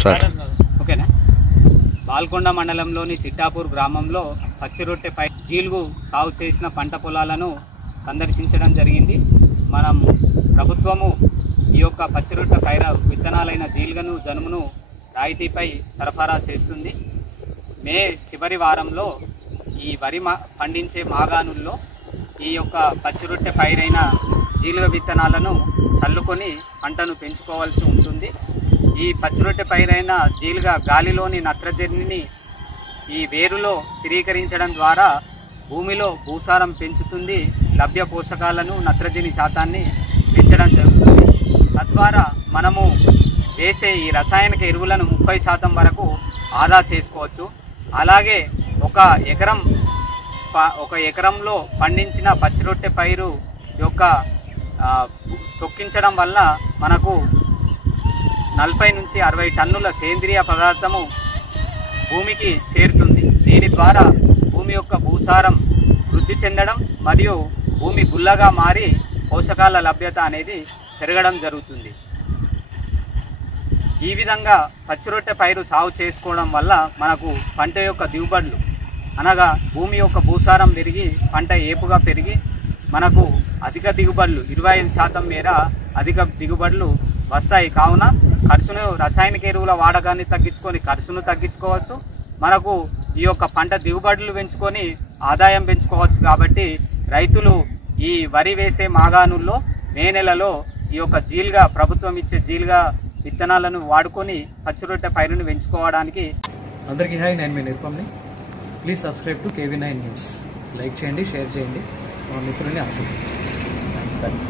ఓకేనా. బాల్కొండ మండలంలోని చిట్టాపూర్ గ్రామంలో పచ్చిరొట్టెపై జీలుగు సాగు చేసిన పంట పొలాలను సందర్శించడం జరిగింది. మనం ప్రభుత్వము ఈ యొక్క పచ్చిరొట్టె పైర విత్తనాలైన జీలుగను జనుమును రాయితీపై సరఫరా చేస్తుంది. మే చివరి వారంలో ఈ వరి పండించే మాగాణుల్లో ఈ యొక్క పచ్చిరొట్టె పైరైన జీలుగ విత్తనాలను చల్లుకొని పంటను పెంచుకోవాల్సి ఉంటుంది. ఈ పచ్చిరొట్టె పైరైన జీలుగ గాలిలోని నత్రజనిని ఈ వేరులో స్థిరీకరించడం ద్వారా భూమిలో భూసారం పెంచుతుంది. లభ్య పోషకాలను నత్రజని శాతాన్ని పెంచడం జరుగుతుంది. తద్వారా మనము వేసే ఈ రసాయనిక ఎరువులను 30% వరకు ఆదా చేసుకోవచ్చు. అలాగే ఒక ఎకరంలో పండించిన పచ్చిరొట్టె పైరు యొక్క తొక్కించడం వల్ల మనకు 40 నుంచి 60 టన్నుల సేంద్రియ పదార్థము భూమికి చేరుతుంది. దీని ద్వారా భూమి యొక్క భూసారం వృద్ధి చెందడం మరియు భూమి గుల్లగా మారి పోషకాల లభ్యత అనేది పెరగడం జరుగుతుంది. ఈ విధంగా పచ్చిరొట్టె పైరు సాగు చేసుకోవడం వల్ల మనకు పంట యొక్క దిగుబడులు అనగా భూమి యొక్క భూసారం పెరిగి పంట ఏపుగా పెరిగి మనకు అధిక దిగుబడులు 25% మేర అధిక దిగుబడులు వస్తాయి. కావున రసాయనిక ఎరువుల వాడకాన్ని తగ్గించుకొని ఖర్చును తగ్గించుకోవచ్చు. మనకు ఈ యొక్క పంట దిగుబడులు పెంచుకొని ఆదాయం పెంచుకోవచ్చు. కాబట్టి రైతులు ఈ వరి వేసే మాగాణుల్లో మే నెలలో ఈ యొక్క జీలుగా ప్రభుత్వం ఇచ్చే జీలుగా విత్తనాలను వాడుకొని పచ్చిరొట్టె పైరును పెంచుకోవడానికి. అందరికీ హాయ్, నేను మీ నిరుపమ్ని. Please subscribe to KV9 news. Like చేయండి, షేర్ చేయండి, మా మిత్రుల్ని ఆశించండి.